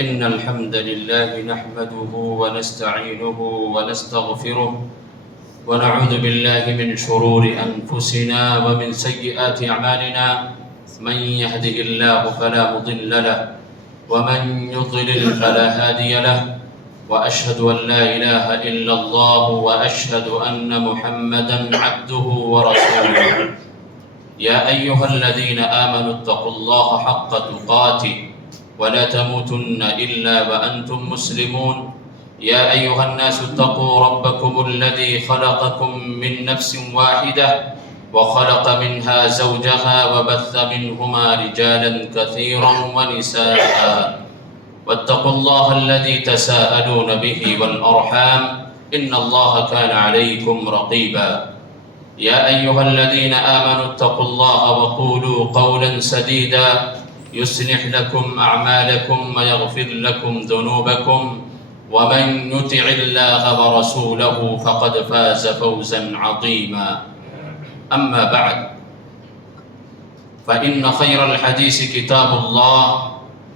إن الحمد لله نحمده ونستعينه ونستغفره ونعوذ بالله من شرور أنفسنا ومن سيئات أعمالنا من يهده الله فلا مضل له ومن يضلل فلا هادي له وأشهد أن لا إله إلا الله وأشهد أن محمدًا عبده ورسوله يا أيها الذين آمنوا اتقوا الله حق تقاته ولا تموتن إلا وأنتم مسلمون يا أيها الناس اتقوا ربكم الذي خلقكم من نفس واحدة وخلق منها زوجها وبث منهما رجالا كثيرا ونساء واتقوا الله الذي تساءلون به والأرحام إن الله كان عليكم رقيبا يا أيها الذين آمنوا اتقوا الله وقولوا قولا سديدا يصلح لكم أعمالكم ويغفر لكم ذنوبكم ومن يطع الله ورسوله فقد فاز فوزا عظيما أما بعد فإن خير الحديث كتاب الله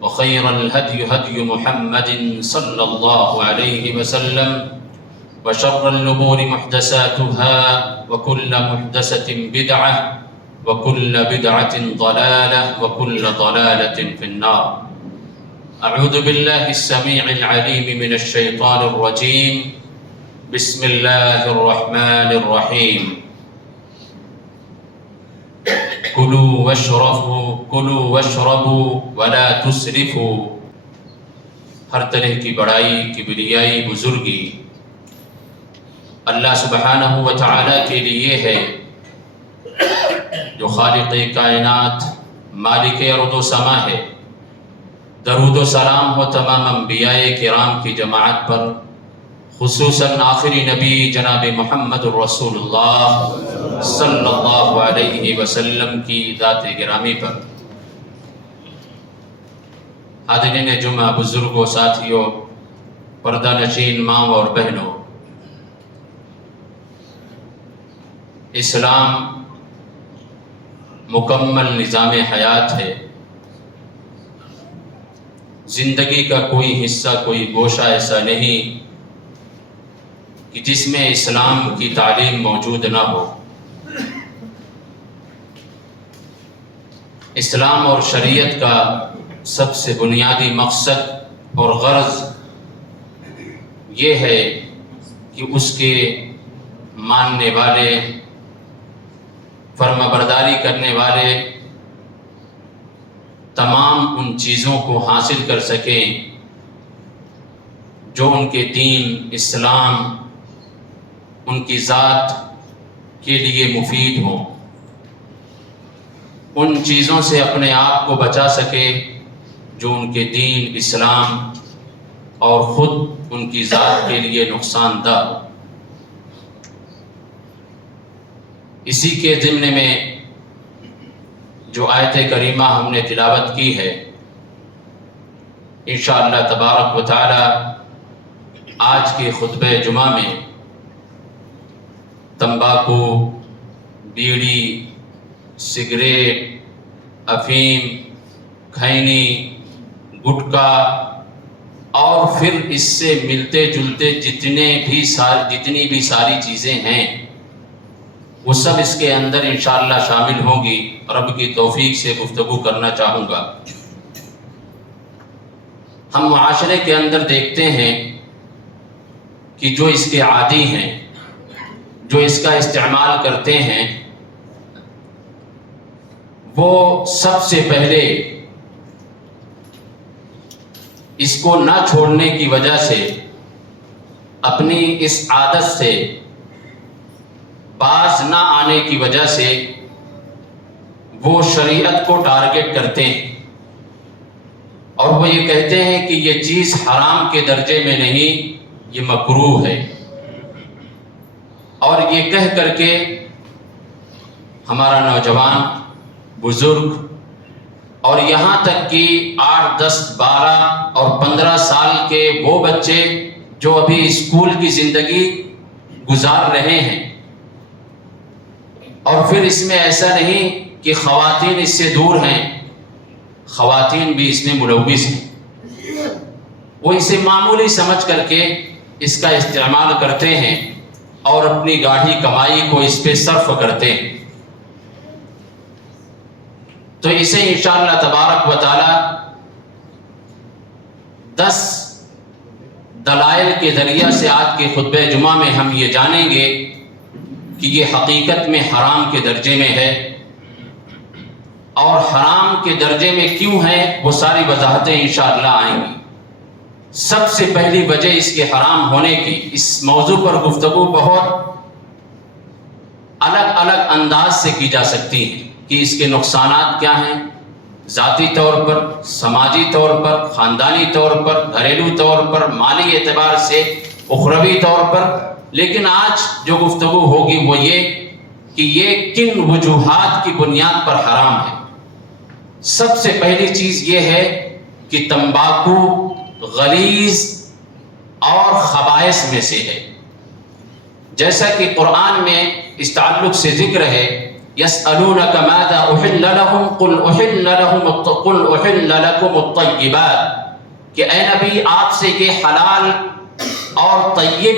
وخير الهدي هدي محمد صلى الله عليه وسلم وشر الأمور محدثاتها وكل محدثة بدعة وكل بدعة ضلالة وكل ضلالة في النار أعوذ بالله السميع العليم من الشيطان الرجيم بسم الله الرحمن الرحيم كلوا واشربوا ولا تسرفوا ہر طرح کی بڑائی کبریائی بزرگی اللہ سبحانہ و تعالی کے لیے ہے جو خالق کائنات مالک ارض و سما ہے۔ درود و سلام ہو تمام انبیاء کرام کی جماعت پر، خصوصاً آخری نبی جناب محمد الرسول اللہ صلی اللہ علیہ وسلم کی ذات گرامی پر۔ حاضرین جمعہ، بزرگوں، ساتھیوں، پردہ نشین ماں اور بہنوں، اسلام مکمل نظام حیات ہے۔ زندگی کا کوئی حصہ، کوئی گوشہ ایسا نہیں کہ جس میں اسلام کی تعلیم موجود نہ ہو۔ اسلام اور شریعت کا سب سے بنیادی مقصد اور غرض یہ ہے کہ اس کے ماننے والے، فرما برداری کرنے والے تمام ان چیزوں کو حاصل کر سکیں جو ان کے دین، اسلام، ان کی ذات کے لیے مفید ہوں، ان چیزوں سے اپنے آپ کو بچا سکے جو ان کے دین، اسلام اور خود ان کی ذات کے لیے نقصان دہ ہو۔ اسی کے ضمن میں جو آیت کریمہ ہم نے تلاوت کی ہے، انشاءاللہ تبارک و تعالی آج کے خطبہ جمعہ میں تمباکو، بیڑی، سگریٹ، افیم، کھینی، گٹکا اور پھر اس سے ملتے جلتے جتنی بھی ساری چیزیں ہیں، وہ سب اس کے اندر انشاءاللہ شامل ہوں گی۔ رب کی توفیق سے گفتگو کرنا چاہوں گا۔ ہم معاشرے کے اندر دیکھتے ہیں کہ جو اس کے عادی ہیں، جو اس کا استعمال کرتے ہیں، وہ سب سے پہلے اس کو نہ چھوڑنے کی وجہ سے، اپنی اس عادت سے باز نہ آنے کی وجہ سے وہ شریعت کو ٹارگٹ کرتے ہیں اور وہ یہ کہتے ہیں کہ یہ چیز حرام کے درجے میں نہیں، یہ مکروہ ہے، اور یہ کہہ کر کے ہمارا نوجوان، بزرگ اور یہاں تک کہ 8، 10، 12 اور 15 سال کے وہ بچے جو ابھی اسکول کی زندگی گزار رہے ہیں، اور پھر اس میں ایسا نہیں کہ خواتین اس سے دور ہیں، خواتین بھی اس میں ملوث ہیں۔ وہ اسے معمولی سمجھ کر کے اس کا استعمال کرتے ہیں اور اپنی گاڑھی کمائی کو اس پہ صرف کرتے ہیں۔ تو اسے انشاءاللہ تبارک و تعالی 10 دلائل کے ذریعہ سے آج کے خطبہ جمعہ میں ہم یہ جانیں گے کہ یہ حقیقت میں حرام کے درجے میں ہے، اور حرام کے درجے میں کیوں ہے وہ ساری وضاحتیں انشاءاللہ آئیں گی۔ سب سے پہلی وجہ اس کے حرام ہونے کی، اس موضوع پر گفتگو بہت الگ الگ انداز سے کی جا سکتی ہے کہ اس کے نقصانات کیا ہیں، ذاتی طور پر، سماجی طور پر، خاندانی طور پر، گھریلو طور پر، مالی اعتبار سے، اخروی طور پر۔ لیکن آج جو گفتگو ہوگی وہ یہ کہ یہ کن وجوہات کی بنیاد پر حرام ہے۔ سب سے پہلی چیز یہ ہے کہ تمباکو غلیظ اور خبائث میں سے ہے، جیسا کہ قرآن میں اس تعلق سے ذکر ہے، يَسْأَلُونَكَ مَاذَا أُحِلَّ لَهُمْ قُلْ أُحِلَّ لَكُمُ الطَّيِّبَاتُ، کہ اے نبی آپ سے یہ حلال اور طیب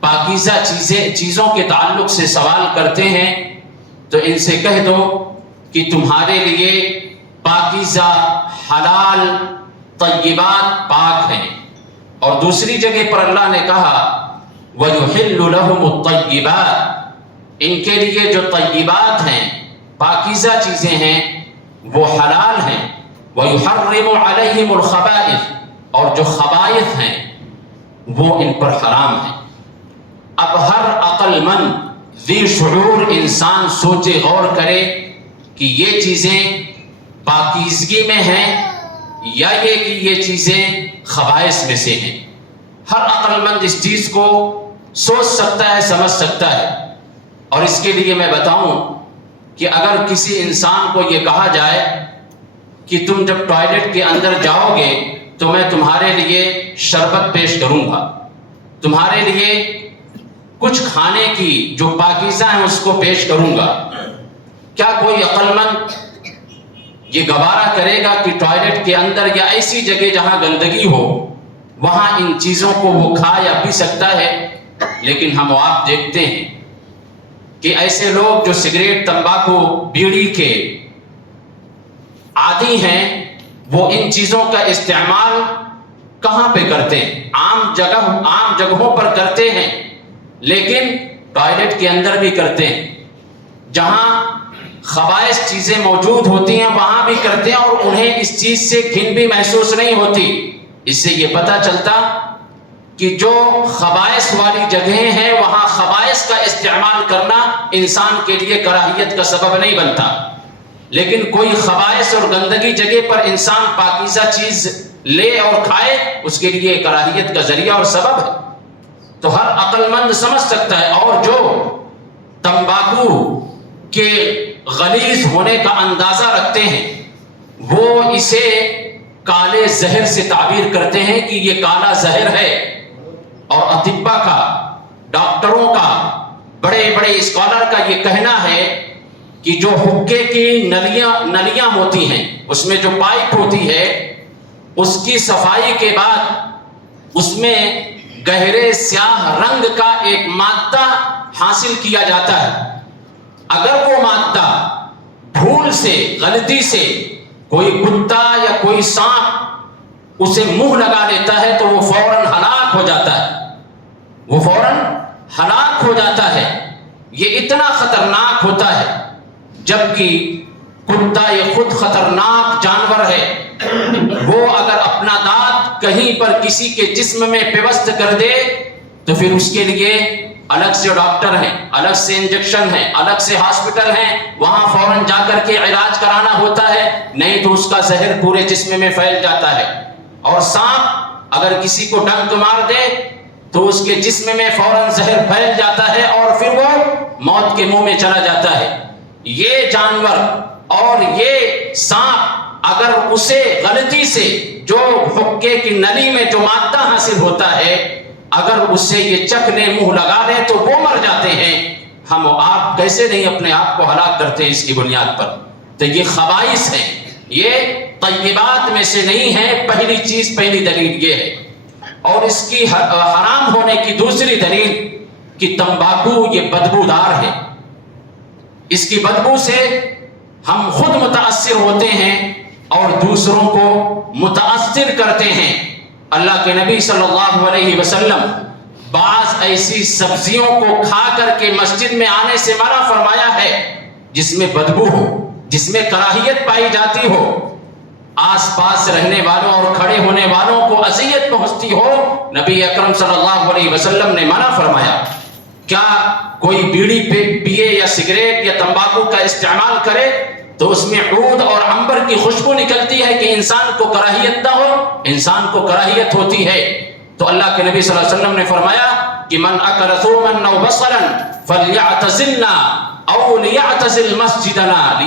پاکیزہ چیزوں کے تعلق سے سوال کرتے ہیں، تو ان سے کہہ دو کہ تمہارے لیے پاکیزہ حلال طیبات پاک ہیں۔ اور دوسری جگہ پر اللہ نے کہا وَيُحِلُّ لَهُمُ الطَّيِّبَاتُ، ان کے لیے جو طیبات ہیں، پاکیزہ چیزیں ہیں، وہ حلال ہیں۔ وَيُحَرِّمُ عَلَيْهِمُ الْخَبَائِث، اور جو خبائث ہیں وہ ان پر حرام ہیں۔ اب ہر عقل مند ذی شعور انسان سوچے غور کرے کہ یہ چیزیں پاکیزگی میں ہیں یا یہ کہ یہ چیزیں خبائث میں سے ہیں۔ ہر عقل مند اس چیز کو سوچ سکتا ہے، سمجھ سکتا ہے۔ اور اس کے لیے میں بتاؤں کہ اگر کسی انسان کو یہ کہا جائے کہ تم جب ٹوائلٹ کے اندر جاؤ گے تو میں تمہارے لیے شربت پیش کروں گا، تمہارے لیے کچھ کھانے کی جو پاکیزہ ہیں اس کو پیش کروں گا، کیا کوئی عقل مند یہ گوارا کرے گا کہ ٹوائلٹ کے اندر یا ایسی جگہ جہاں گندگی ہو وہاں ان چیزوں کو وہ کھا یا پی سکتا ہے؟ لیکن ہم آپ دیکھتے ہیں کہ ایسے لوگ جو سگریٹ، تمباکو، بیڑی کے عادی ہیں، وہ ان چیزوں کا استعمال کہاں پہ کرتے ہیں؟ عام جگہوں پر کرتے ہیں، لیکن ٹوائلٹ کے اندر بھی کرتے ہیں، جہاں خبائث چیزیں موجود ہوتی ہیں وہاں بھی کرتے ہیں، اور انہیں اس چیز سے گھن بھی محسوس نہیں ہوتی۔ اس سے یہ پتہ چلتا کہ جو خبائث والی جگہیں ہیں وہاں خبائث کا استعمال کرنا انسان کے لیے کراہیت کا سبب نہیں بنتا، لیکن کوئی خبائث اور گندگی جگہ پر انسان پاکیزہ چیز لے اور کھائے، اس کے لیے کراہیت کا ذریعہ اور سبب ہے۔ تو ہر عقل مند سمجھ سکتا ہے۔ اور جو تمباکو کے غلیظ ہونے کا اندازہ رکھتے ہیں وہ اسے کالے زہر سے تعبیر کرتے ہیں کہ یہ کالا زہر ہے، اور اطباء کا، ڈاکٹروں کا، بڑے بڑے اسکالر کا یہ کہنا ہے کہ جو حقے کی نلیاں ہوتی ہیں، اس میں جو پائپ ہوتی ہے، اس کی صفائی کے بعد اس میں گہرے سیاہ رنگ کا ایک مادہ حاصل کیا جاتا ہے۔ اگر وہ مادہ بھول سے، غلطی سے کوئی کتا یا کوئی سانپ اسے منہ لگا لیتا ہے تو وہ فوراً ہلاک ہو جاتا ہے، وہ فوراً ہلاک ہو جاتا ہے۔ یہ اتنا خطرناک ہوتا ہے، جبکہ کتا یہ خود خطرناک جانور ہے، وہ اگر اپنا دانت کہیں پر کسی کے جسم میں پیوست کر دے تو پھر اس کے لیے الگ سے ڈاکٹر ہیں، الگ سے انجیکشن ہیں، الگ سے ہاسپٹل ہیں، وہاں فوراً جا کر کے علاج کرانا ہوتا ہے، نہیں تو اس کا زہر پورے جسم میں پھیل جاتا ہے۔ اور سانپ اگر کسی کو ڈنک مار دے تو اس کے جسم میں فوراً زہر پھیل جاتا ہے اور پھر وہ موت کے منہ میں چلا جاتا ہے۔ یہ جانور اور یہ سانپ اگر اسے غلطی سے جو حقے کی نلی میں جو مادہ حاصل ہوتا ہے اگر اسے یہ چکھنے منہ لگا دیں تو وہ مر جاتے ہیں۔ ہم آپ کیسے نہیں اپنے آپ کو ہلاک کرتے ہیں اس کی بنیاد پر؟ تو یہ خبائث ہیں، یہ طیبات میں سے نہیں ہے۔ پہلی چیز، پہلی دلیل یہ ہے۔ اور اس کی حرام ہونے کی دوسری دلیل کہ تمباکو یہ بدبودار ہے، اس کی بدبو سے ہم خود متاثر ہوتے ہیں اور دوسروں کو متاثر کرتے ہیں۔ اللہ کے نبی صلی اللہ علیہ وسلم بعض ایسی سبزیوں کو کھا کر کے مسجد میں آنے سے منع فرمایا ہے جس میں بدبو ہو، جس میں کراہیت پائی جاتی ہو، آس پاس رہنے والوں اور کھڑے ہونے والوں کو اذیت پہنچتی ہو۔ نبی اکرم صلی اللہ علیہ وسلم نے منع فرمایا۔ کیا کوئی بیڑی پیے یا سگریٹ یا تمباکو کا استعمال کرے تو اس میں عود اور عنبر کی خوشبو نکلتی ہے کہ انسان کو کراہیت نہ ہو؟ انسان کو کراہیت ہوتی ہے۔ تو اللہ کے نبی صلی اللہ علیہ وسلم نے فرمایا کہ من اکل ثوما او بصلا فلیعتزلنا او لیعتزل مسجدنا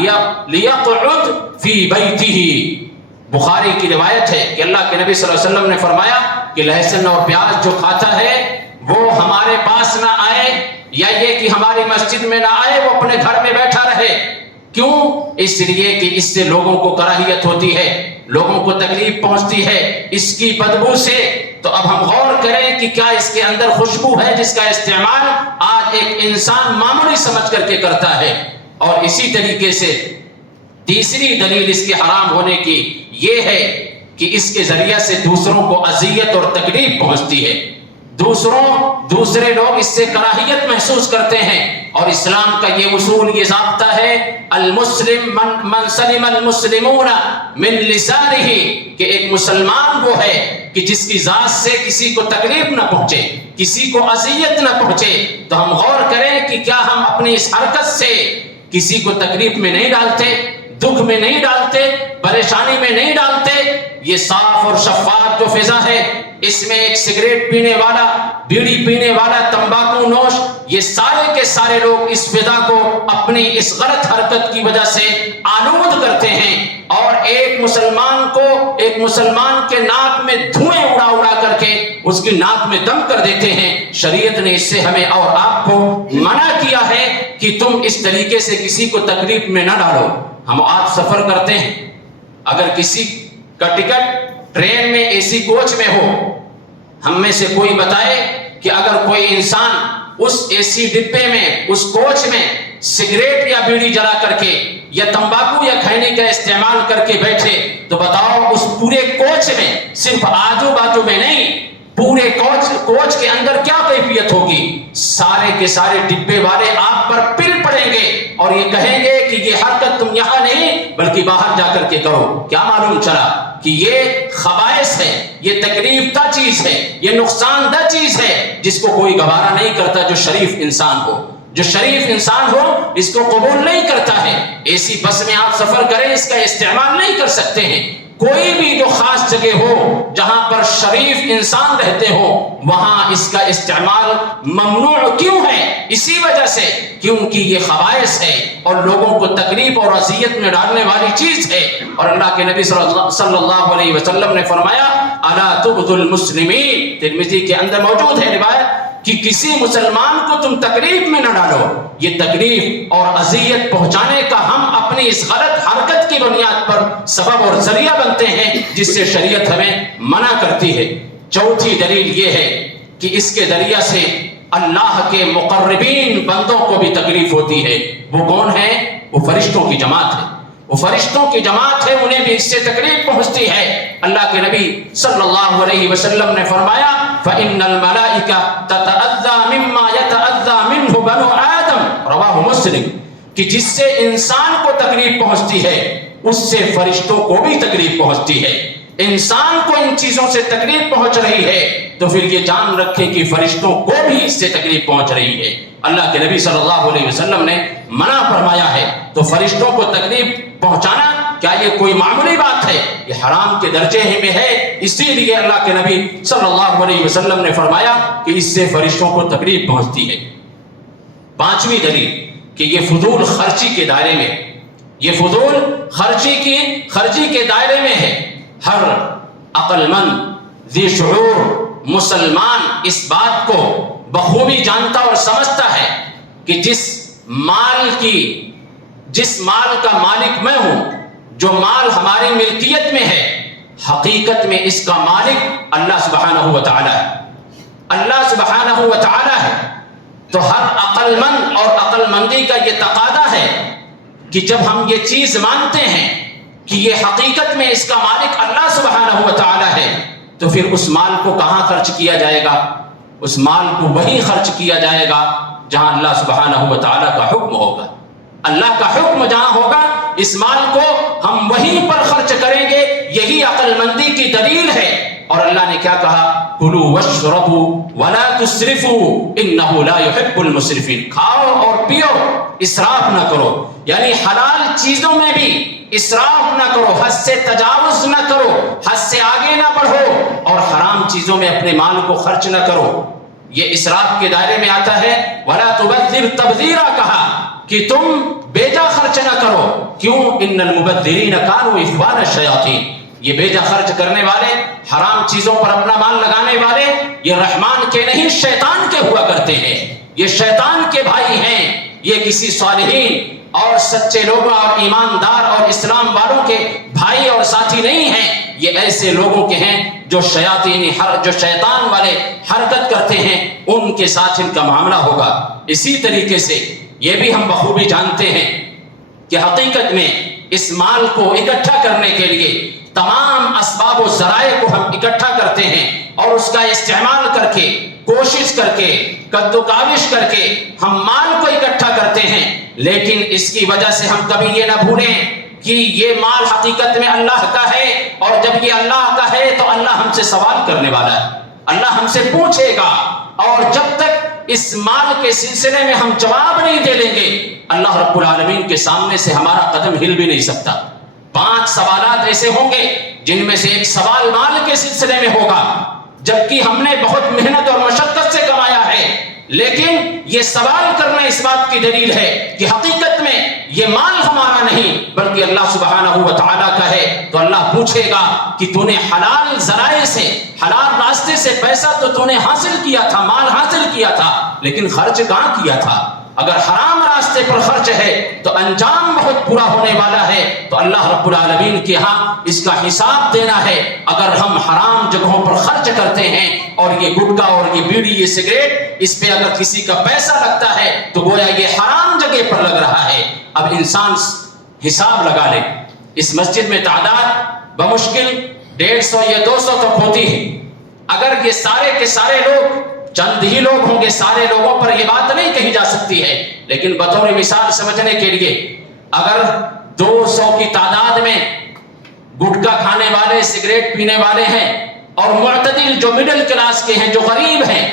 لیقعد فی بیتہ۔ بخاری کی روایت ہے کہ اللہ کے نبی صلی اللہ علیہ وسلم نے فرمایا کہ لہسن اور پیاز جو کھاتا ہے وہ ہمارے پاس نہ آئے، یا یہ کہ ہماری مسجد میں نہ آئے، وہ اپنے گھر میں بیٹھا رہے۔ کیوں؟ اس لیے کہ اس سے لوگوں کو کراہیت ہوتی ہے، لوگوں کو تکلیف پہنچتی ہے اس کی بدبو سے۔ تو اب ہم غور کریں کہ کیا اس کے اندر خوشبو ہے جس کا استعمال آج ایک انسان معمولی سمجھ کر کے کرتا ہے۔ اور اسی طریقے سے تیسری دلیل اس کے حرام ہونے کی یہ ہے کہ اس کے ذریعہ سے دوسروں کو اذیت اور تکلیف پہنچتی ہے، دوسرے لوگ اس سے کراہیت محسوس کرتے ہیں۔ اور اسلام کا یہ اصول، یہ ضابطہ ہے المسلم من سلم المسلمون من لسانہ، کہ ایک مسلمان وہ ہے کہ جس کی ذات سے کسی کو تکلیف نہ پہنچے، کسی کو اذیت نہ پہنچے۔ تو ہم غور کریں کہ کیا ہم اپنی اس حرکت سے کسی کو تکلیف میں نہیں ڈالتے، دکھ میں نہیں ڈالتے، پریشانی میں نہیں ڈالتے؟ یہ صاف اور شفاف جو فضا ہے، اس میں ایک سگریٹ پینے والا، بیڑی پینے والا، تمباکو نوش، یہ سارے کے سارے لوگ اس فضا کو اپنی اس غلط حرکت کی وجہ سے آلود کرتے ہیں، اور ایک مسلمان کے ناک میں دھوئیں اڑا کر کے اس کی ناک میں دم کر دیتے ہیں۔ شریعت نے اس سے ہمیں اور آپ کو منع کیا ہے کہ تم اس طریقے سے کسی کو تکلیف میں نہ ڈالو۔ ہم آج سفر کرتے ہیں، اگر کسی کا ٹکٹ ٹرین میں اے سی کوچ میں ہو، ہم میں سے کوئی بتائے کہ اگر کوئی انسان اس اے سی ڈبے میں، اس کوچ میں سگریٹ یا بیڑی جلا کر کے یا تمباکو یا کھینے کا استعمال کر کے بیٹھے تو بتاؤ اس پورے کوچ میں، صرف آجو باجو میں نہیں، پورے کوچ کے اندر کیا کیفیت ہوگی؟ سارے کے سارے ڈبے والے آپ پر پل پڑیں گے اور یہ کہیں گے کہ یہ حرکت تم یہاں نہیں بلکہ باہر جا کر کے کرو۔ کیا معلوم چلا کہ یہ خبائث ہے، یہ تکلیف دہ چیز ہے، یہ نقصان دہ چیز ہے جس کو کوئی گوارا نہیں کرتا۔ جو شریف انسان ہو، جو شریف انسان ہو، اس کو قبول نہیں کرتا ہے۔ ایسی بس میں آپ سفر کریں، اس کا استعمال نہیں کر سکتے ہیں۔ کوئی بھی جو خاص جگہ ہو جہاں پر شریف انسان رہتے ہو وہاں اس کا استعمال ممنوع کیوں ہے؟ اسی وجہ سے کیونکہ یہ خبائث ہے اور لوگوں کو تکلیف اور اذیت میں ڈالنے والی چیز ہے۔ اور اللہ کے نبی صلی اللہ علیہ وسلم نے فرمایا الا تؤذوا المسلمین، ترمذی کے اندر موجود ہے روایت کہ کسی مسلمان کو تم تکلیف میں نہ ڈالو۔ یہ تکلیف اور اذیت پہنچانے کا ہم اپنی اس غلط حرکت کی بنیاد پر سبب اور ذریعہ بنتے ہیں جس سے شریعت ہمیں منع کرتی ہے۔ چوتھی دلیل یہ ہے کہ اس کے ذریعہ سے اللہ کے مقربین بندوں کو بھی تکلیف ہوتی ہے۔ وہ کون ہے؟ وہ فرشتوں کی جماعت ہے، وہ فرشتوں کی جماعت ہے، انہیں بھی اس سے تکلیف پہنچتی ہے۔ اللہ کے نبی صلی اللہ علیہ وسلم نے فرمایا فَإِنَّ الْمَلَائِكَةَ تَتَأَذَّى مِمَّا يَتَأَذَّى مِنْهُ بَنُو آدَمَ، رواہ مسلم، کہ جس سے انسان کو تکلیف پہنچتی ہے اس سے فرشتوں کو بھی تکلیف پہنچتی ہے۔ انسان کو ان چیزوں سے تکلیف پہنچ رہی ہے تو پھر یہ جان رکھیں کہ فرشتوں کو بھی اس سے تکلیف پہنچ رہی ہے۔ اللہ کے نبی صلی اللہ علیہ وسلم نے منع فرمایا ہے، تو فرشتوں کو تکلیف پہنچانا کیا یہ کوئی معمولی بات ہے؟ یہ حرام کے درجے میں ہے۔ اسی لیے اللہ کے نبی صلی اللہ علیہ وسلم نے فرمایا کہ اس سے فرشتوں کو تکلیف پہنچتی ہے۔ پانچویں دلیل کہ یہ فضول خرچی کے دائرے میں، یہ فضول خرچی کے دائرے میں ہے۔ ہر عقل مند ذی شعور مسلمان اس بات کو بخوبی جانتا اور سمجھتا ہے کہ جس مال کا مالک میں ہوں، جو مال ہماری ملکیت میں ہے، حقیقت میں اس کا مالک اللہ سبحانہ و تعالی ہے، اللہ سبحانہ و تعالی ہے۔ تو ہر عقل مند اور عقل مندی کا یہ تقاضا ہے کہ جب ہم یہ چیز مانتے ہیں کہ یہ حقیقت میں اس کا مالک اللہ سبحانہ و تعالی ہے، تو پھر اس مال کو کہاں خرچ کیا جائے گا؟ اس مال کو وہیں خرچ کیا جائے گا جہاں اللہ سبحانہ و تعالی کا حکم ہوگا۔ اللہ کا حکم جہاں ہوگا اس مال کو ہم وہیں پر خرچ کریں گے، یہی عقل مندی کی دلیل ہے۔ اور اللہ نے کیا کہا؟ کلوا واشربوا ولا تسرفوا انہ لا يحب المسرفین، کھاؤ اور پیو، اسراف نہ کرو، یعنی حلال چیزوں میں بھی اسراف نہ کرو، حد سے تجاوز نہ کرو، حد سے آگے نہ بڑھو، اور حرام چیزوں میں اپنے مال کو خرچ نہ کرو۔ یہ اسراف کے دائرے میں آتا ہے۔ ولا تبذر تبذیرا کہا کہ تم بیجا خرچ نہ کرو، کیوں؟ ان المبذرین کانوا اخوان الشیاطین، یہ بیجا خرچ کرنے والے، حرام چیزوں پر اپنا مال لگانے والے، یہ رحمان کے نہیں شیطان کے ہوا کرتے ہیں، یہ شیطان کے بھائی ہیں، یہ کسی صالحین اور سچے لوگوں اور ایماندار اور اسلام والوں کے بھائی اور ساتھی نہیں ہیں، یہ ایسے لوگوں کے ہیں جو جو شیطان والے حرکت کرتے ہیں، ان کے ساتھ ان کا معاملہ ہوگا۔ اسی طریقے سے یہ بھی ہم بخوبی جانتے ہیں کہ حقیقت میں اس مال کو اکٹھا کرنے کے لیے تمام اسباب و ذرائع کو ہم اکٹھا کرتے ہیں اور اس کا استعمال کر کے، کوشش کر کے، قد و کاوش کر کے ہم مال کو اکٹھا کرتے ہیں، لیکن اس کی وجہ سے ہم کبھی یہ نہ بھولیں کہ یہ مال حقیقت میں اللہ کا ہے، اور جب یہ اللہ کا ہے تو اللہ ہم سے سوال کرنے والا ہے، اللہ ہم سے پوچھے گا، اور جب تک اس مال کے سلسلے میں ہم جواب نہیں دے لیں گے، اللہ رب العالمین کے سامنے سے ہمارا قدم ہل بھی نہیں سکتا۔ 5 سوالات ایسے ہوں گے جن میں سے ایک سوال مال کے سلسلے میں ہوگا، جبکہ ہم نے بہت محنت اور مشقت سے کمایا ہے، لیکن یہ سوال کرنا اس بات کی دلیل ہے کہ حقیقت میں یہ مال ہمارا نہیں بلکہ اللہ سبحانہ و تعالیٰ کا ہے۔ تو اللہ پوچھے گا کہ تو نے حلال ذرائع سے، حلال راستے سے پیسہ تو نے حاصل کیا تھا، مال حاصل کیا تھا، لیکن خرچ کہاں کیا تھا؟ اگر حرام راستے پر خرچ ہے تو انجام بہت برا ہونے والا ہے۔ تو اللہ رب العالمین کے ہاں اس کا حساب دینا ہے۔ اگر ہم حرام جگہوں پر خرچ کرتے ہیں، اور یہ گٹکا اور یہ بیڑی، یہ سگریٹ، اس پہ اگر کسی کا پیسہ لگتا ہے تو گویا یہ حرام جگہ پر لگ رہا ہے۔ اب انسان حساب لگا لے، اس مسجد میں تعداد بمشکل 150 یا 200 تک ہوتی ہے۔ اگر یہ سارے کے سارے لوگ، چند ہی لوگ ہوں گے، سارے لوگوں پر یہ بات نہیں کہی جا سکتی ہے، لیکن بطور مثال سمجھنے کے لیے اگر 200 کی تعداد میں گٹکا کھانے والے، سگریٹ پینے والے ہیں، اور معتدل جو مڈل کلاس کے ہیں، جو غریب ہیں،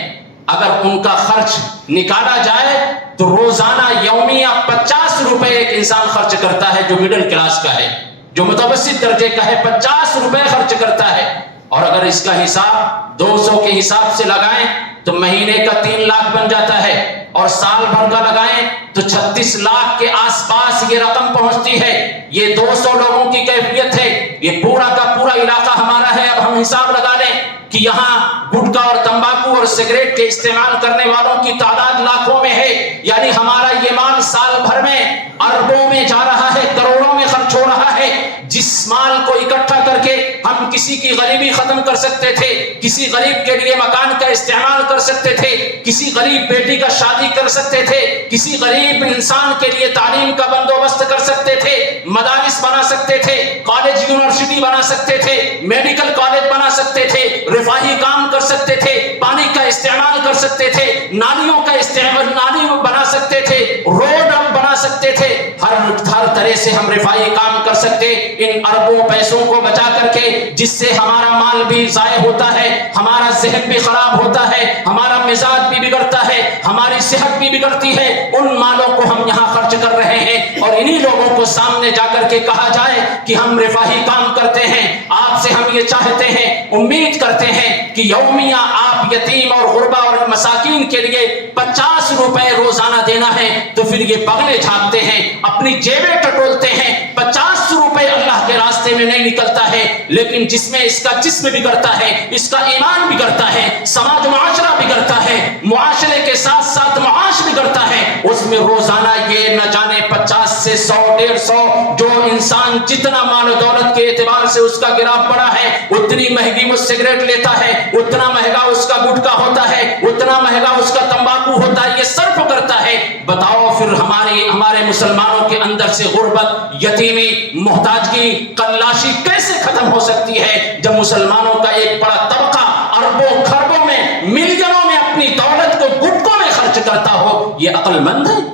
اگر ان کا خرچ نکالا جائے تو روزانہ یومیہ 50 روپے ایک انسان خرچ کرتا ہے، جو مڈل کلاس کا ہے، جو متوسط درجے کا ہے، 50 روپے خرچ کرتا ہے۔ اور اگر اس کا حساب 200 کے حساب سے لگائیں تو مہینے کا 3 لاکھ بن جاتا ہے، اور سال بھر کا لگائیں تو 36 لاکھ کے آس پاس یہ رقم پہنچتی ہے۔ یہ 200 لوگوں کی کیفیت ہے، یہ پورا کا پورا علاقہ ہمارا ہے۔ اب ہم حساب لگا لیں کہ یہاں گٹکا اور تمباکو اور سگریٹ کے استعمال کرنے والوں کی تعداد لاکھوں میں ہے، یعنی ہمارا یہ مال سال بھر میں اربوں میں جا رہا ہے، کروڑوں میں خرچ ہو رہا ہے۔ جس مال کو اکٹھا کر کے ہم کسی کی غریبی ختم کر سکتے تھے، کسی غریب کے لیے مکان کا استعمال کر سکتے تھے، کسی غریب بیٹی کا شادی کر سکتے تھے، کسی غریب انسان کے لیے تعلیم کا بندوبست کر سکتے تھے، مدارس بنا سکتے تھے، کالج یونیورسٹی بنا سکتے تھے، میڈیکل کالج بنا سکتے تھے، رفاہی کام کر سکتے تھے، پانی کا استعمال کر سکتے تھے، نالیوں کا استعمال، نالی بنا سکتے تھے، روڈ ہم بنا سکتے تھے، ہر طرح سے ہم رفاہی کام کر سکتے۔ ان اربوں پیسوں کو بچا کر کے، جس سے ہمارا مال بھی ضائع ہوتا ہے، ہمارا ذہن بھی خراب ہوتا ہے، ہمارا مزاج بھی بگڑتا ہے، ہماری صحت بھی بگڑتی ہے، ان مالوں کو ہم یہاں خرچ کر رہے ہیں، اور انہی لوگوں کو سامنے جا کر کے کہا جائے کہ ہم رفاہی کام کرتے ہیں، آپ سے ہم یہ چاہتے ہیں، امید کرتے ہیں کہ یومیہ آپ یتیم اور غربا اور مساکین کے لیے 50 روپے روزانہ دینا ہے، تو پھر یہ بغلے جھانکتے ہیں، اپنی جیبیں ٹٹولتے ہیں۔ 50 روپے اللہ کے راستے میں نہیں نکلتا ہے، لیکن جس میں اس کا جسم بگڑتا ہے، اس کا ایمان بگڑتا ہے، سماج معاشرہ بگڑتا ہے، معاشرے کے ساتھ ساتھ معاش بگڑتا ہے، اس میں روزانہ یہ نہ جانے 50 سے 100-150 جو انسان جتنا مال و دولت کے اعتبار سے اس کا گراف بڑا ہے اتنی مہنگی وہ سگریٹ لیتا ہے، اتنا مہنگا اس کا گٹکا ہوتا ہے، اتنا مہنگا اس کا تمباکو ہوتا ہے، یہ صرف کرتا ہے۔ بتاؤ پھر ہمارے مسلمانوں کے اندر سے غربت، یتیمی، محتاجگی، قلاشی کیسے ختم ہو سکتی ہے جب مسلمانوں کا ایک بڑا طبقہ اربوں کھربوں میں ملینوں میں اپنی دولت کو گٹکوں میں خرچ کرتا ہو؟ یہ عقل مند ہے؟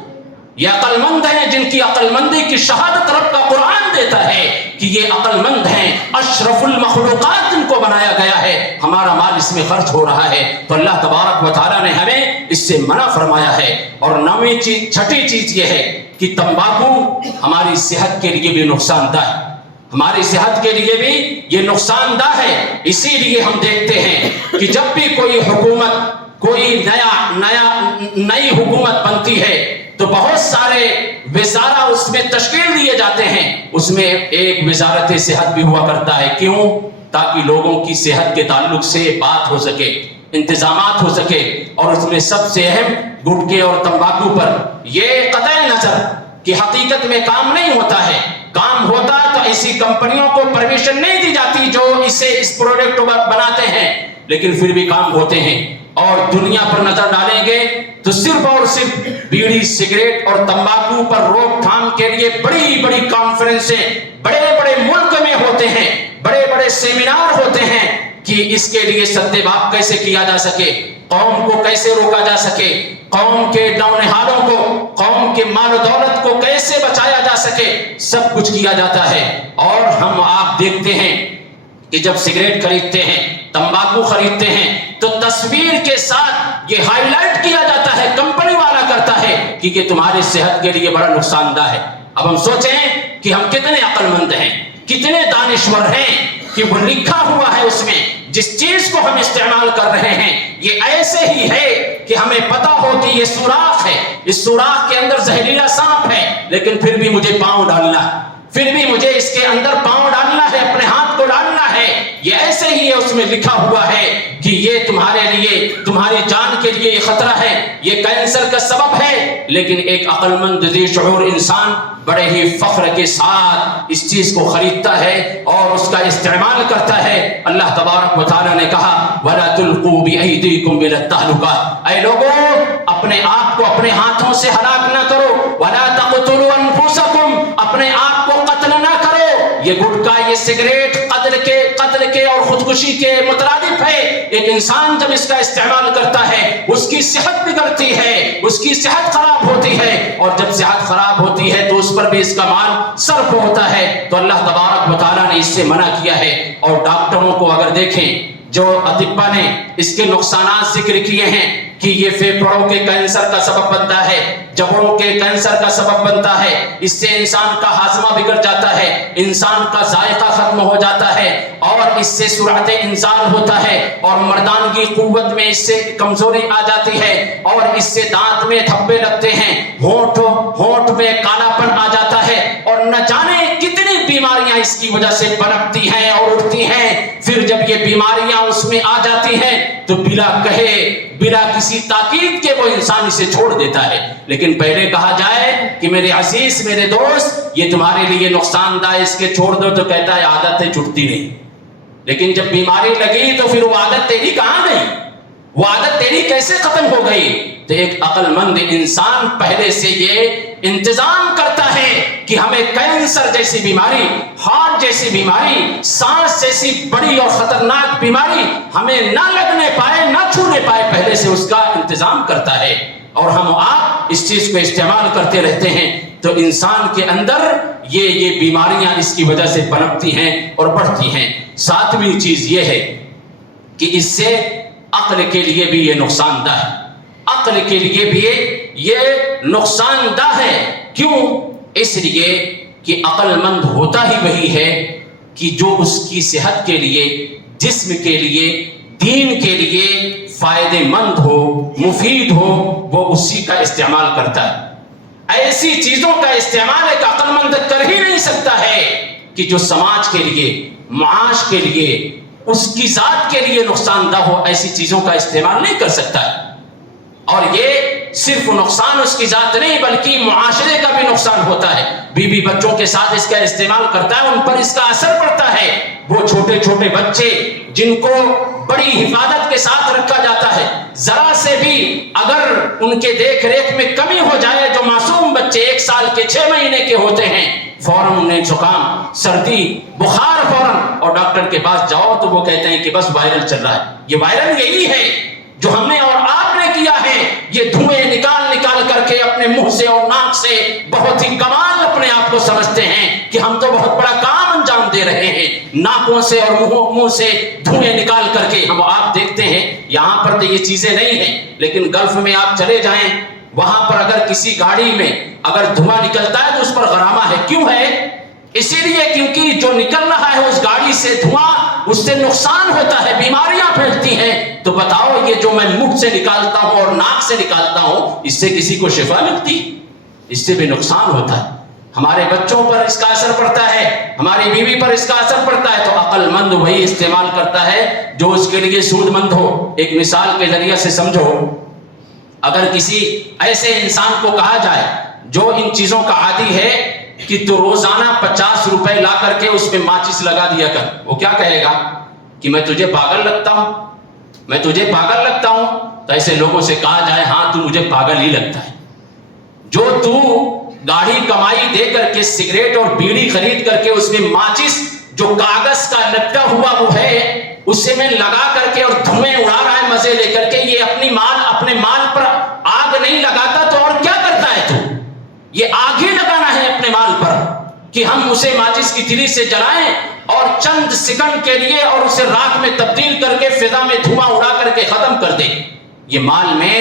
یہ عقل مند ہیں جن کی عقل مندی کی شہادت رب کا قرآن دیتا ہے کہ یہ عقل مند ہیں، اشرف المخلوقات جن کو بنایا گیا ہے، ہمارا مال اس میں خرچ ہو رہا ہے۔ تو اللہ تبارک و تعالیٰ نے ہمیں اس سے منع فرمایا ہے۔ اور چھٹی چیز یہ ہے کہ تمباکو ہماری صحت کے لیے بھی نقصان دہ ہے، ہماری صحت کے لیے بھی یہ نقصان دہ ہے۔ اسی لیے ہم دیکھتے ہیں کہ جب بھی کوئی حکومت، کوئی نئی حکومت بنتی ہے تو بہت سارے وزارہ اس میں تشکیل دیے جاتے ہیں، اس میں ایک وزارت صحت بھی ہوا کرتا ہے۔ کیوں؟ تاکہ لوگوں کی صحت کے تعلق سے بات ہو سکے، انتظامات ہو سکے، اور اس میں سب سے اہم گٹکے اور تمباکو پر یہ قطع نظر کہ حقیقت میں کام نہیں ہوتا ہے۔ کام ہوتا تو ایسی کمپنیوں کو پرمیشن نہیں دی جاتی جو اس پروڈکٹ کو بناتے ہیں، لیکن پھر بھی کام ہوتے ہیں۔ اور دنیا پر نظر ڈالیں گے تو صرف اور صرف بیڑی، سگریٹ اور تمباکو پر روک تھام کے لیے بڑی بڑی کانفرنسیں بڑے بڑے ملک میں ہوتے ہیں، بڑے بڑے سیمینار ہوتے ہیں کہ اس کے لیے سد باب کیسے کیا جا سکے، قوم کو کیسے روکا جا سکے، قوم کے نونہالوں کو، قوم کے مال و دولت کو کیسے بچایا جا سکے، سب کچھ کیا جاتا ہے۔ اور ہم آپ دیکھتے ہیں کہ جب سگریٹ خریدتے ہیں، تمباکو خریدتے ہیں تو تصویر کے ساتھ یہ ہائی لائٹ کیا جاتا ہے، کمپنی والا کرتا ہے کہ یہ تمہاری صحت کے لیے بڑا نقصان دہ ہے۔ اب ہم سوچیں کہ ہم کتنے عقل مند ہیں، کتنے دانشور ہیں کہ وہ لکھا ہوا ہے اس میں جس چیز کو ہم استعمال کر رہے ہیں یہ ایسے ہی ہے کہ ہمیں پتا ہو کہ یہ سوراخ ہے، اس سوراخ کے اندر زہریلا سانپ ہے، لیکن پھر بھی مجھے پاؤں ڈالنا ہے، پھر بھی مجھے اس کے اندر پاؤں ڈالنا ہے، اپنے ہاتھ کو ڈالنا ہے۔ یہ ایسے ہی ہے، اس میں لکھا ہوا ہے کہ یہ تمہارے لیے، تمہاری جان کے لیے یہ خطرہ ہے، یہ کینسر کا سبب ہے، لیکن ایک عقل مند ذی شعور انسان بڑے ہی فخر کے ساتھ اس چیز کو خریدتا ہے اور اس کا استعمال کرتا ہے۔ اللہ تبارک و تعالیٰ نے کہا وَلَا تُلْقُوا بِأَيْدِيكُمْ إِلَى التَّهْلُكَةِ، اے لوگوں اپنے آپ کو اپنے ہاتھوں سے ہلاک نہ کرو، وَلَا تَقْتُلُوا أَنفُسَكُمْ، اپنے آپ کو قتل نہ کرو۔ یہ گٹکا، یہ سگریٹ قتل کے اور خودکشی کے مترادف ہے۔ ایک انسان جب اس کا استعمال کرتا ہے اس کی صحت بگڑتی ہے، اس کی صحت خراب ہوتی ہے، اور جب صحت خراب ہوتی ہے تو اس پر بھی اس کا مال صرف ہوتا ہے۔ تو اللہ تبارک و تعالیٰ نے اس سے منع کیا ہے۔ اور ڈاکٹروں کو اگر دیکھیں، جو اطباء نے اس کے نقصانات ذکر کیے ہیں کہ یہ پھیپھڑوں کے کینسر کا سبب بنتا ہے، جبڑوں کے کینسر کا سبب بنتا ہے، اس سے انسان کا ہاضمہ بگڑ جاتا ہے، انسان کا ذائقہ ختم ہو جاتا ہے، اور اس سے سرعت انزال ہوتا ہے، اور مردانگی قوت میں اس سے کمزوری آ جاتی ہے، اور اس سے دانت میں دھبے لگتے ہیں، ہونٹ میں کالا پن آ جاتا ہے، اور نہ جانے کتنی بیماریاں اس کی وجہ سے پنپتی ہیں اور اٹھتی ہیں۔ پھر جب یہ بیماریاں اس میں آ جاتی ہیں تو بلا کہے، بلا کسی تاکید کے وہ انسان اسے چھوڑ دیتا ہے۔ لیکن پہلے کہا جائے کہ میرے عزیز، میرے دوست، یہ تمہارے لیے نقصان دہ، اس کے چھوڑ دو، تو کہتا ہے عادتیں چھوٹتی نہیں۔ لیکن جب بیماری لگی تو پھر وہ عادت تیری کہاں گئی؟ وہ عادت تیری کیسے ختم ہو گئی؟ تو ایک عقل مند انسان پہلے سے یہ انتظام کرتا ہے کہ ہمیں کینسر جیسی بیماری، ہارٹ جیسی بیماری، سانس جیسی بڑی اور خطرناک بیماری ہمیں نہ لگنے پائے، نہ چھونے پائے، پہلے سے اس کا انتظام کرتا ہے۔ اور ہم آپ اس چیز کو استعمال کرتے رہتے ہیں تو انسان کے اندر یہ بیماریاں اس کی وجہ سے پنپتی ہیں اور بڑھتی ہیں۔ ساتویں چیز یہ ہے کہ اس سے عقل کے لیے بھی یہ نقصان دہ ہے، عقل کے لیے بھی یہ نقصان دہ ہے۔ کیوں؟ اس لیے کہ عقل مند ہوتا ہی وہی ہے کہ جو اس کی صحت کے لیے، جسم کے لیے، دین کے لیے فائدے مند ہو، مفید ہو، وہ اسی کا استعمال کرتا ہے۔ ایسی چیزوں کا استعمال ایک عقل مند کر ہی نہیں سکتا ہے کہ جو سماج کے لیے، معاش کے لیے، اس کی ذات کے لیے نقصان دہ ہو، ایسی چیزوں کا استعمال نہیں کر سکتا ہے۔ اور یہ صرف نقصان اس کی ذات نہیں بلکہ معاشرے کا بھی نقصان ہوتا ہے. بیوی بچوں کے ساتھ اس کا استعمال کرتا ہے، ان پر اس کا اثر پڑتا ہے. وہ چھوٹے چھوٹے بچے جن کو بڑی حفاظت کے ساتھ رکھا جاتا ہے، ذرا سے بھی اگر ان کے دیکھ ریکھ میں کمی ہو جائے، جو معصوم بچے 1 سال کے 6 مہینے کے ہوتے ہیں، فوراً انہیں زکام، سردی، بخار فوراً، اور ڈاکٹر کے پاس جاؤ تو وہ کہتے ہیں کہ بس وائرل چل رہا ہے. یہ وائرل یہی ہے جو ہم نے اور آپ نے کیا ہے. یہ دھوئیں نکال کر کے اپنے منہ سے اور ناک سے بہت ہی کمال اپنے آپ کو سمجھتے ہیں کہ ہم تو بہت بڑا کام انجام دے رہے ہیں. ناکوں سے اور منہ سے دھوئیں نکال کر کے ہم آپ دیکھتے ہیں. یہاں پر تو یہ چیزیں نہیں ہیں، لیکن گلف میں آپ چلے جائیں، وہاں پر اگر کسی گاڑی میں اگر دھواں نکلتا ہے تو اس پر غرامہ ہے. کیوں ہے؟ اسی لیے کیونکہ جو نکل رہا ہے اس گاڑی سے دھواں، اس سے نقصان ہوتا ہے، بیماریاں پھیلتی ہیں. تو بتاؤ یہ جو میں منہ سے نکالتا ہوں اور ناک سے نکالتا ہوں، اس سے کسی کو شفا ملتی؟ اس سے بھی نقصان ہوتا ہے. ہمارے بچوں پر اس کا اثر پڑتا ہے، ہماری بیوی پر اس کا اثر پڑتا ہے. تو عقل مند وہی استعمال کرتا ہے جو اس کے لیے سود مند ہو. ایک مثال کے ذریعے سے سمجھو، اگر کسی ایسے انسان کو کہا جائے جو ان چیزوں کا عادی ہے کہ تو روزانہ 50 روپے لا کر کے اس میں ماچس لگا دیا کر، وہ کیا کہے گا؟ کہ میں تجھے پاگل لگتا ہوں، میں تجھے پاگل لگتا ہوں. تو ایسے لوگوں سے کہا جائے ہاں تو مجھے پاگل ہی لگتا ہے. جو تو گاڑی کمائی دے کر کے سگریٹ اور بیڑی خرید کر کے اس میں ماچس جو کاغذ کا لپٹا ہوا وہ ہے اسے میں لگا کر کے اور دھوئیں اڑا رہا ہے مزے لے کر کے، یہ اپنے مال پر آگ نہیں لگاتا تو اور کیا کرتا ہے؟ تو یہ آگ ہی لگانا ہے اپنے مال پر کہ ہم اسے ماچس کی تیلی سے جلائیں اور چند سیکنڈ کے لیے اور اسے راکھ میں تبدیل کر کے فضا میں دھواں اڑا کر کے ختم کر دیں. یہ مال میں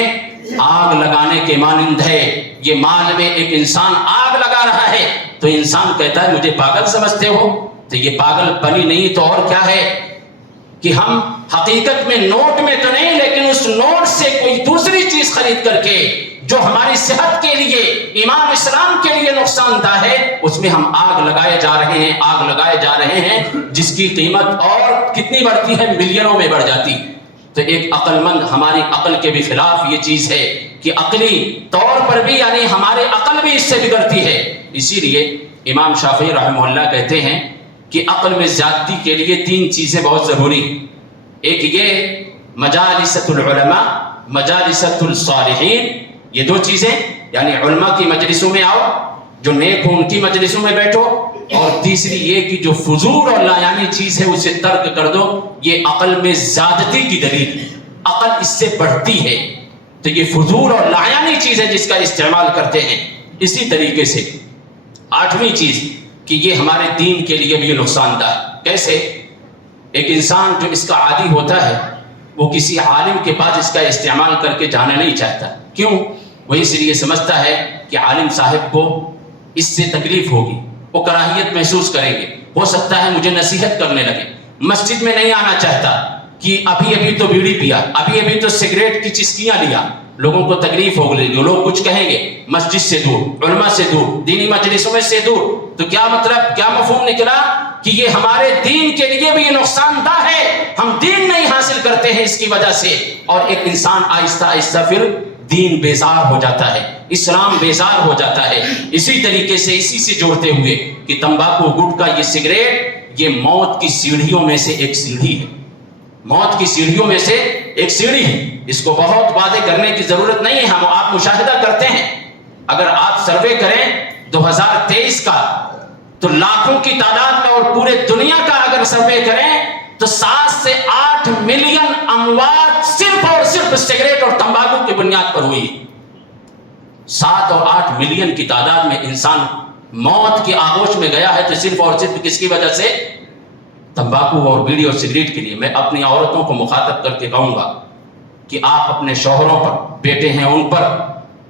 آگ لگانے کے مانند ہے. یہ مال میں ایک انسان آگ لگا رہا ہے تو انسان کہتا ہے مجھے پاگل سمجھتے ہو؟ تو یہ پاگل پنی نہیں تو اور کیا ہے کہ ہم حقیقت میں نوٹ میں تو نہیں لیکن اس نوٹ سے کوئی دوسری چیز خرید کر کے جو ہماری صحت کے لیے، امام اسلام کے لیے نقصان دہ ہے، اس میں ہم آگ لگائے جا رہے ہیں جس کی قیمت اور کتنی بڑھتی ہے؟ ملینوں میں بڑھ جاتی. تو ایک عقل مند، ہماری عقل کے بھی خلاف یہ چیز ہے کہ عقلی طور پر بھی یعنی ہمارے عقل بھی اس سے بگڑتی ہے. اسی لیے امام شافعی رحمہ اللہ کہتے ہیں کہ عقل میں زیادتی کے لیے 3 چیزیں بہت ضروری. ایک یہ مجالست العلماء، مجالست الصالحین، یہ 2 چیزیں، یعنی علماء کی مجلسوں میں آؤ، جو نیک ہو ان کی مجلسوں میں بیٹھو. اور تیسری یہ کہ جو فضول اور لایانی چیز ہے اسے ترک کر دو. یہ عقل میں زیادتی کی دلیل ہے، عقل اس سے بڑھتی ہے. تو یہ فضول اور لایانی چیز ہے جس کا استعمال کرتے ہیں. اسی طریقے سے 8ویں چیز کہ یہ ہمارے دین کے لیے بھی نقصان دہ ہے. کیسے؟ ایک انسان جو اس کا عادی ہوتا ہے وہ کسی عالم کے پاس اس کا استعمال کر کے جانا نہیں چاہتا. کیوں؟ وہ اس لیے سمجھتا ہے کہ عالم صاحب کو اس سے تکلیف ہوگی، وہ کراہیت محسوس کریں گے، ہو سکتا ہے مجھے نصیحت کرنے لگے. مسجد میں نہیں آنا چاہتا کہ ابھی تو بیڑی پیا، ابھی تو سگریٹ کی چسکیاں لیا، لوگوں کو تکلیف ہوگی، لوگ کچھ کہیں گے. مسجد سے دور، علماء سے دور، دینی مجلسوں میں سے دور. تو کیا مطلب، کیا مفہوم نکلا کہ یہ ہمارے دین کے لیے بھی یہ نقصان دہ ہے. ہم دین نہیں حاصل کرتے ہیں اس کی وجہ سے، اور ایک انسان آہستہ آہستہ پھر دین بیزار ہو جاتا ہے، اسلام بیزار ہو جاتا ہے. اسی طریقے سے اسی سے جوڑتے ہوئے کہ تمباکو، گٹکا، یہ سگریٹ، یہ موت کی سیڑھیوں میں سے ایک سیڑھی ہے. موت کی سیڑھیوں میں سے ایک سیڑھی ہے. اس کو بہت واضح کرنے کی ضرورت نہیں ہے، ہم آپ مشاہدہ کرتے ہیں. اگر آپ سروے کریں 2023 کا تو لاکھوں کی تعداد میں، اور پورے دنیا کا اگر سروے کریں تو 7 سے 8 ملین اموات صرف اور صرف سگریٹ اور تمباکو کی بنیاد پر ہوئی. 7 اور 8 ملین کی تعداد میں انسان موت کی آغوش میں گیا ہے، تو صرف اور صرف کس کی وجہ سے؟ تمباکو اور بیڑی اور سگریٹ کے لیے. میں اپنی عورتوں کو مخاطب کر کے کہوں گا کہ آپ اپنے شوہروں پر، بیٹے ہیں ان پر،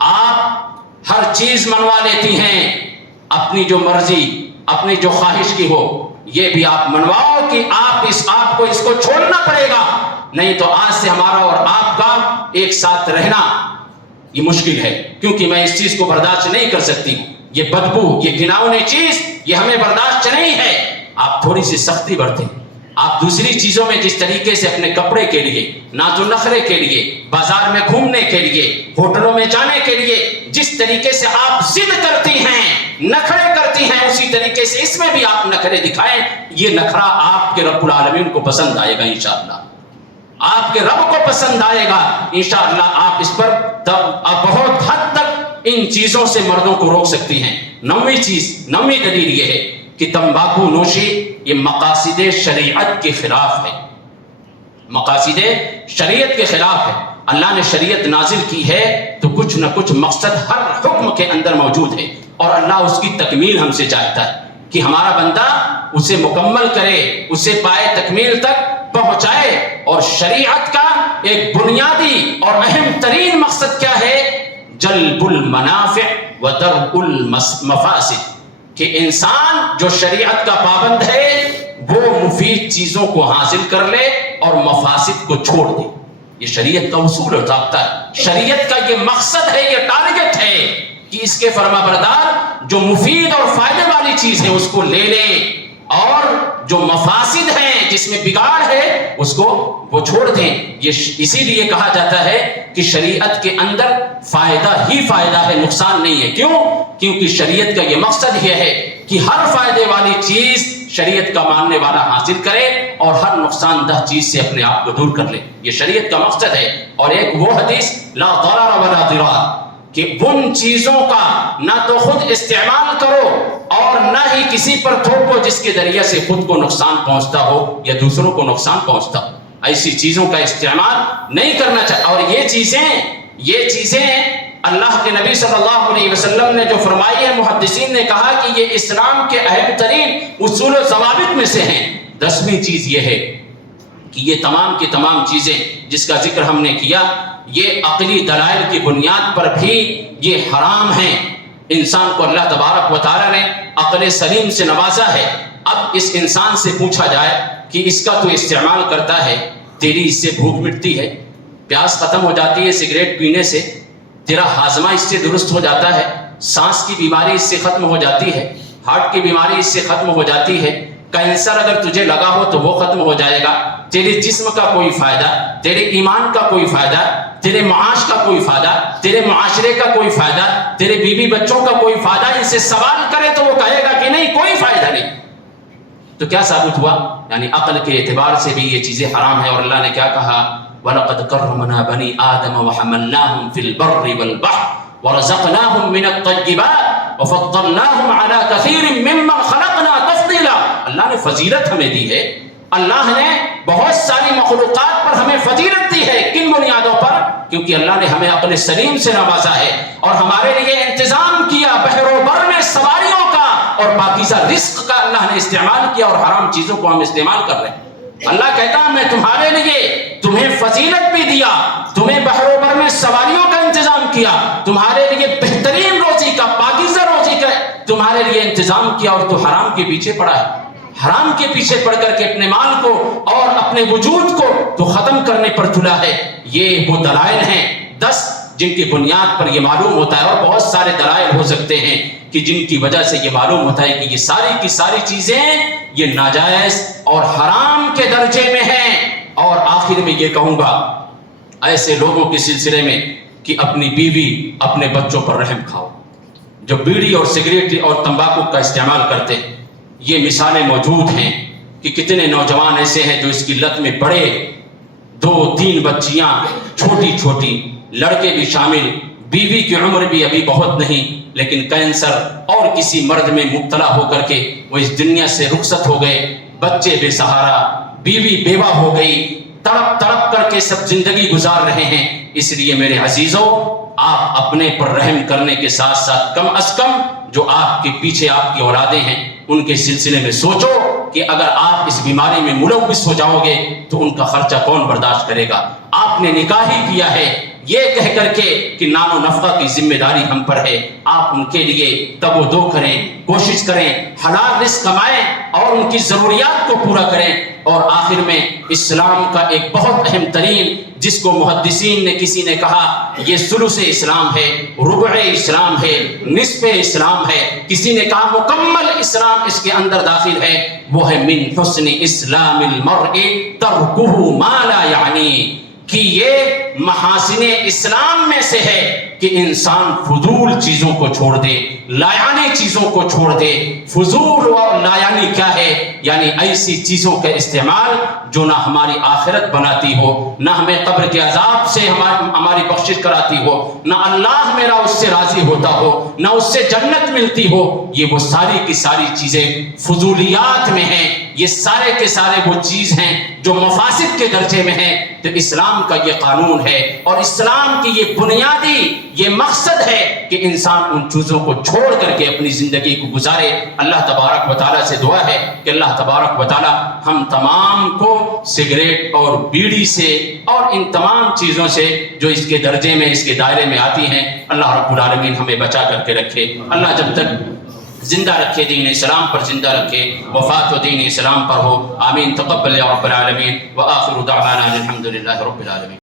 آپ ہر چیز منوا لیتی ہیں، اپنی جو مرضی، اپنی جو خواہش کی ہو، یہ بھی آپ منواؤ کہ آپ کو اس کو چھوڑنا پڑے گا. نہیں تو آج سے ہمارا اور آپ کا ایک ساتھ رہنا یہ مشکل ہے، کیونکہ میں اس چیز کو برداشت نہیں کر سکتی. یہ بدبو، یہ گھناؤنی چیز، یہ ہمیں برداشت نہیں ہے. آپ تھوڑی سی سختی برتیں، آپ دوسری چیزوں میں جس طریقے سے اپنے کپڑے کے لیے، ناز و نخرے کے لیے، بازار میں گھومنے کے لیے، ہوٹلوں میں جانے کے لیے جس طریقے سے آپ ضد کرتی ہیں، نخرے کرتی ہیں، اسی طریقے سے اس میں بھی آپ نخرے دکھائیں. یہ نخرہ آپ کے رب العالمین کو پسند آئے گا انشاءاللہ. آپ کے رب کو پسند آئے گا انشاءاللہ. آپ اس پر بہت حد تک ان چیزوں سے مردوں کو روک سکتی ہیں. نویں دلیل یہ ہے کہ تمباکو نوشی یہ مقاصد شریعت کے خلاف ہے. مقاصد شریعت کے خلاف ہے. اللہ نے شریعت نازل کی ہے تو کچھ نہ کچھ مقصد ہر حکم کے اندر موجود ہے، اور اللہ اس کی تکمیل ہم سے چاہتا ہے کہ ہمارا بندہ اسے مکمل کرے، اسے پائے تکمیل تک پہنچائے. اور شریعت کا ایک بنیادی اور اہم ترین مقصد کیا ہے؟ جلب المنافع و درء المفاسد. کہ انسان جو شریعت کا پابند ہے وہ مفید چیزوں کو حاصل کر لے اور مفاسد کو چھوڑ دے. یہ شریعت کا اصول اور ضابطہ ہے. شریعت کا یہ مقصد ہے، یہ ٹارگٹ ہے کہ اس کے فرما بردار جو مفید اور فائدے والی چیز ہے اس کو لے لیں، اور جو مفاسد ہیں جس میں بگاڑ ہے اس کو وہ چھوڑ دیں. یہ اسی لیے کہا جاتا ہے کہ شریعت کے اندر فائدہ ہی فائدہ ہے، نقصان نہیں ہے. کیوں؟ کیونکہ شریعت کا یہ مقصد یہ ہے کہ ہر فائدے والی چیز شریعت کا ماننے والا حاصل کرے اور ہر نقصان دہ چیز سے اپنے آپ کو دور کر لے. یہ شریعت کا مقصد ہے. اور ایک وہ حدیث لا ضرر ولا ضرار، کہ ان چیزوں کا نہ تو خود استعمال کرو اور نہ ہی کسی پر تھوپو جس کے ذریعے سے خود کو نقصان پہنچتا ہو یا دوسروں کو نقصان پہنچتا ہو. ایسی چیزوں کا استعمال نہیں کرنا چاہیے. اور یہ چیزیں اللہ کے نبی صلی اللہ علیہ وسلم نے جو فرمائی ہے، محدثین نے کہا کہ یہ اسلام کے اہم ترین اصول و ضوابط میں سے ہیں. 10ویں چیز یہ ہے کہ یہ تمام کی تمام چیزیں جس کا ذکر ہم نے کیا یہ عقلی دلائل کی بنیاد پر بھی یہ حرام ہیں. انسان کو اللہ تبارک و تعالی نے عقل سلیم سے نوازا ہے. اب اس انسان سے پوچھا جائے کہ اس کا تو استعمال کرتا ہے، تیری اس سے بھوک مٹتی ہے، پیاس ختم ہو جاتی ہے سگریٹ پینے سے، تیرا ہاضمہ اس سے درست ہو جاتا ہے، سانس کی بیماری اس سے ختم ہو جاتی ہے، ہارٹ کی بیماری اس سے ختم ہو جاتی ہے، کینسر اگر تجھے لگا ہو تو وہ ختم ہو جائے گا، تیرے جسم کا کوئی فائدہ، تیرے ایمان کا کوئی فائدہ، تیرے معاش کا کوئی فائدہ، تیرے معاشرے کا کوئی فائدہ، تیرے بیوی بچوں کا کوئی فائدہ، ان سے سوال کرے تو وہ کہے گا کہ نہیں، کوئی فائدہ نہیں. تو کیا ثابت ہوا؟ یعنی عقل کے اعتبار سے بھی یہ چیزیں حرام ہیں. اور اللہ نے کیا کہا؟ وَلَقَدْ كَرَّمْنَا بَنِي آدَمَ وَحَمَلْنَاهُمْ فِي الْبَرِّ وَالْبَحْرِ وَرَزَقْنَاهُم مِّنَ الطَّيِّبَاتِ وَفَضَّلْنَاهُمْ عَلَىٰ كَثِيرٍ مِّمَّنْ خَلَقْنَا تَفْضِيلًا. اللہ نے فضیلت ہمیں دی ہے. اللہ نے بہت ساری مخلوقات پر ہمیں فضیلت دی ہے. کن بنیادوں پر؟ کیونکہ اللہ نے ہمیں عقل سلیم سے نوازا ہے اور ہمارے لیے انتظام کیا بحر و بر میں سواریوں کا اور پاکیزہ رزق کا اللہ نے استعمال کیا، اور حرام چیزوں کو ہم استعمال کر رہے ہیں. اللہ کہتا ہے میں تمہارے لیے تمہیں فضیلت بھی دیا، تمہیں بحر و بر میں سواریوں کا انتظام کیا، تمہارے لیے بہترین روزی کا، پاکیزہ روزی کا تمہارے لیے انتظام کیا، اور تو حرام کے پیچھے پڑا ہے. حرام کے پیچھے پڑ کر کے اپنے مال کو اور اپنے وجود کو تو ختم کرنے پر تلا ہے. یہ وہ دلائل ہیں 10 جن کی بنیاد پر یہ معلوم ہوتا ہے. اور بہت سارے دلائل ہو سکتے ہیں کہ جن کی وجہ سے یہ معلوم ہوتا ہے کہ یہ ساری کی ساری چیزیں یہ ناجائز اور حرام کے درجے میں ہیں. اور آخر میں یہ کہوں گا ایسے لوگوں کے سلسلے میں کہ اپنی بیوی اپنے بچوں پر رحم کھاؤ جو بیڑی اور سگریٹ اور تمباکو کا استعمال کرتے. یہ مثالیں موجود ہیں کہ کتنے نوجوان ایسے ہیں جو اس کی لت میں پڑے، 2-3 بچیاں چھوٹی چھوٹی، لڑکے بھی شامل، بیوی کی عمر بھی ابھی بہت نہیں، لیکن کینسر اور کسی مرض میں مبتلا ہو کر کے وہ اس دنیا سے رخصت ہو گئے. بچے بے سہارا، بیوی بیوہ ہو گئی، تڑپ تڑپ کر کے سب زندگی گزار رہے ہیں. اس لیے میرے عزیزوں، آپ اپنے پر رحم کرنے کے ساتھ ساتھ کم از کم جو آپ کے پیچھے آپ کی اولادیں ہیں ان کے سلسلے میں سوچو کہ اگر آپ اس بیماری میں ملوث ہو جاؤ گے تو ان کا خرچہ کون برداشت کرے گا. آپ نے نکاح ہی کیا ہے، یہ کہہ کر کے کہ نان و نفقہ کی ذمہ داری ہم پر ہے، آپ ان کے لیے تب و دو کریں، کوشش کریں، حلال رزق کمائیں اور ان کی ضروریات کو پورا کریں۔ اور آخر میں اسلام کا ایک بہت اہم ترین، جس کو محدثین نے کسی نے کہا یہ ثلث اسلام ہے، ربع اسلام ہے، نصف اسلام ہے، کسی نے کہا مکمل اسلام اس کے اندر داخل ہے، وہ ہے من حسن اسلام المرء ترکہ ما لا یعنی، کہ یہ محاسن اسلام میں سے ہے کہ انسان فضول چیزوں کو چھوڑ دے، لایعنی چیزوں کو چھوڑ دے۔ فضول اور لایعنی کیا ہے؟ یعنی ایسی چیزوں کا استعمال جو نہ ہماری آخرت بناتی ہو، نہ ہمیں قبر کے عذاب سے ہماری بخشش کراتی ہو، نہ اللہ میرا اس سے راضی ہوتا ہو، نہ اس سے جنت ملتی ہو، یہ وہ ساری کی ساری چیزیں فضولیات میں ہیں۔ یہ سارے کے سارے وہ چیز ہیں جو مفاسد کے درجے میں ہیں۔ تو اسلام کا یہ قانون ہے اور اسلام کی یہ بنیادی یہ مقصد ہے کہ انسان ان چیزوں کو چھوڑ کر کے اپنی زندگی کو گزارے۔ اللہ تبارک و تعالیٰ سے دعا ہے کہ اللہ تبارک و تعالیٰ ہم تمام کو سگریٹ اور بیڑی سے اور ان تمام چیزوں سے جو اس کے درجے میں اس کے دائرے میں آتی ہیں، اللہ رب العالمین ہمیں بچا کر کے رکھے۔ اللہ جب تک زندہ رکھے دین اسلام پر زندہ رکھے، وفات و دین اسلام پر ہو، آمین۔ تقبل یا رب العالمین، وآخر دعوانا الحمد للہ رب العالمین۔